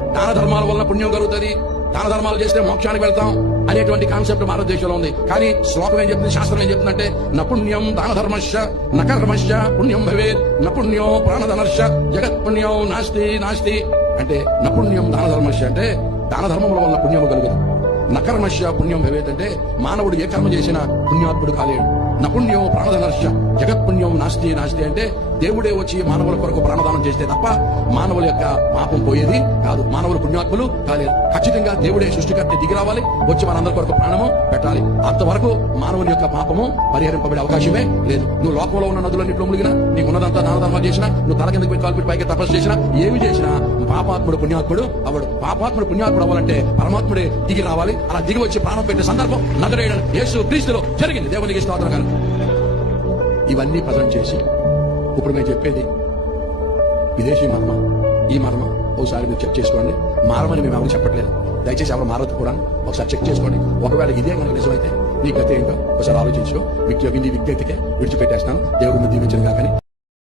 దాన ధర్మాల వల్ల పుణ్యం కలుగుతుంది, దాన ధర్మాలు చేస్తే మోక్షానికి వెళ్తాం అనేటువంటి కాన్సెప్ట్ భారతదేశంలో ఉంది. కానీ శ్లోకం ఏం చెప్తుంది, శాస్త్రం ఏం చెప్తుందంటే నపుణ్యం దాన ధర్మశ్చ నకర్మశ్చ పుణ్యం భవేత్ నపుణ్యో ప్రాణధనశ్చ జగత్ పుణ్యం నాస్తి నాస్తి. అంటే నపుణ్యం దాన ధర్మశ్చ అంటే దాన ధర్మముల వల్ల పుణ్యము కలుగుతుంది. నకర్మశ్చ పుణ్యం భవేత్ అంటే మానవుడు ఏ కర్మ చేసినా పుణ్యాత్ముడు కాలేడు. నపుణ్యం ప్రాణధనశ్చ జగత్ పుణ్యం నాస్తి నాస్తి అంటే దేవుడే వచ్చి మానవుల కొరకు ప్రాణదానం చేస్తే తప్ప మానవుల యొక్క పాపం పోయేది కాదు, మానవులు పుణ్యాత్ములు కాలేదు. ఖచ్చితంగా దేవుడే సృష్టికర్త దిగి రావాలి, వచ్చి మనందరి కొరకు ప్రాణము పెట్టాలి. అంతవరకు మానవుని యొక్క పాపము పరిహరింపబడే అవకాశమే లేదు. నువ్వు లోకంలో ఉన్న నదులన్నింటిలో మునిగినా, నీకు ఉన్నదంతా దానధర్మాలు చేసినా, నువ్వు తల కిందకి కాలు పెట్టి పైకి తపస్సు చేసినా, ఏమి చేసినా పాపాత్ముడు పుణ్యాత్ముడు అవడు. పాపాత్ముడు పుణ్యాత్ముడు అవ్వాలంటే పరమాత్ముడే దిగి రావాలి. అలా దిగి వచ్చి ప్రాణం పెట్టే సందర్భం నజరేయుడైన యేసు క్రీస్తులో జరిగింది. దేవునికి స్తోత్రం. ఇవన్నీ ప్రజెంట్ చేసి ఇప్పుడు మేము చెప్పేది విదేశీ మర్మ. ఈ మర్మ ఒకసారి మీరు చెక్ చేసుకోండి. మారమని మేము ఎవరు చెప్పట్లేదు, దయచేసి ఎవరు మారదు కూడా ఒకసారి చెక్ చేసుకోండి. ఒకవేళ ఇదే కనుక నిజమైతే నీ గతి ఏంటో ఒకసారి ఆలోచించు. విజ్ఞప్తికే విడిచిపెట్టేస్తాను. దేవుడు దీవించను కాకని.